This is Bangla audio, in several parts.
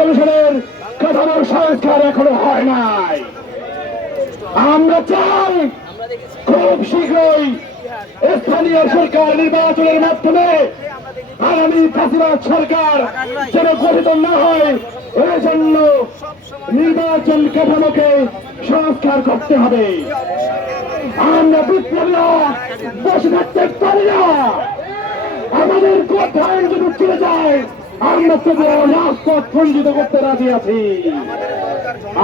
কমিশনের কাঠামো সংস্কার এখনও হয় নাই। আমরা চাই খুব শীঘ্রই স্থানীয় সরকার নির্বাচনের মাধ্যমে আগামী ফাঁসিবাদ সরকার যেন গঠিত না হয় এর জন্য নির্বাচন কাঠামোকে সংস্কার করতে হবে। আমরা বিপ্লবীরা বসে থাকতে পারি না। আমাদের কোথায় আমরা তবু রাজপথ খণ্ডিত করতে রাজি আছি।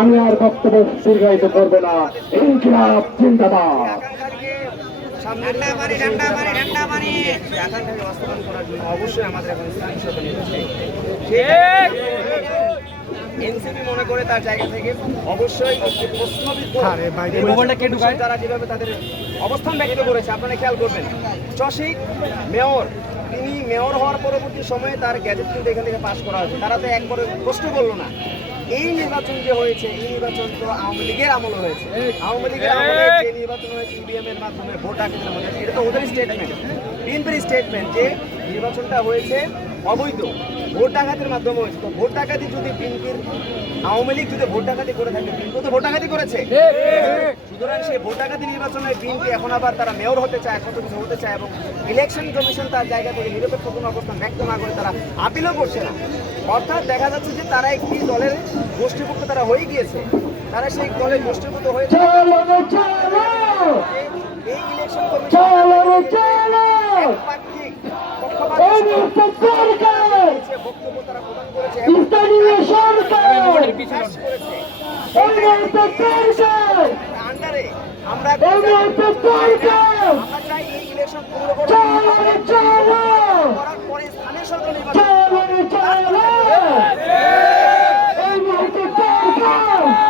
আমি আর বক্তব্য দীর্ঘায়িত করব না। ইনকিলাব, জিন্দাবাদ। করার জন্য অবশ্যই আমাদের এখন এনসিপি মনে করে তার জায়গা থেকে অবশ্যই একটি প্রশ্নবিদ্ধ যারা যেভাবে তাদের অবস্থান ব্যক্ত করেছে আপনারা খেয়াল করবেন। চশিক মেয়র তিনি মেয়র হওয়ার পরবর্তী সময়ে তার গ্যাজেট কিন্তু এখান থেকে পাশ করা হয়েছে। তারা তো একবারে প্রশ্ন করল না। এই নির্বাচন যে হয়েছে এই নির্বাচন তো আওয়ামী লীগের আমলে হয়েছে। আওয়ামী লীগের আমলে যে নির্বাচন হয়েছে ইভিএম এর মাধ্যমে ভোট আকিদের মধ্যে এটা তো ওদের স্টেটমেন্ট বিএনপির স্টেটমেন্ট যে নির্বাচনটা হয়েছে অবৈধ। ভোট ডাকাতির মাধ্যমে হয়েছে। তো ভোট ডাকাতি যদি বিএনপির আওয়ামী লীগ যদি ভোট ডাকাতি করে থাকে বিএনপি তো ভোট ডাকাতি করেছে। সুতরাং সেই ভোট ডাকাতি নির্বাচনে বিএনপি এখন আবার তারা মেয়র হতে চায় কত কিছু হতে চায় এবং ইলেকশন কমিশন তার জায়গা থেকে নিরপেক্ষ কোনো অবস্থান ব্যক্ত না করে তারা আপিলও করছে না। অর্থাৎ দেখা যাচ্ছে যে তারা একটি দলের গোষ্ঠীভুক্ত তারা হয়ে গিয়েছে। তারা সেই দলের গোষ্ঠীভূত চলো এই ইলেকশন কমিশন চলো রে চলো একপাক্ষিক এই পক্ষপাত সরকার যে বক্তব্য তারা প্রদান করেছে এবং স্থানীয় সরকার বিশ্বাস করেছে এই সরকার আন্ডারে আমরা চাই এই ইলেকশন পুরো চলো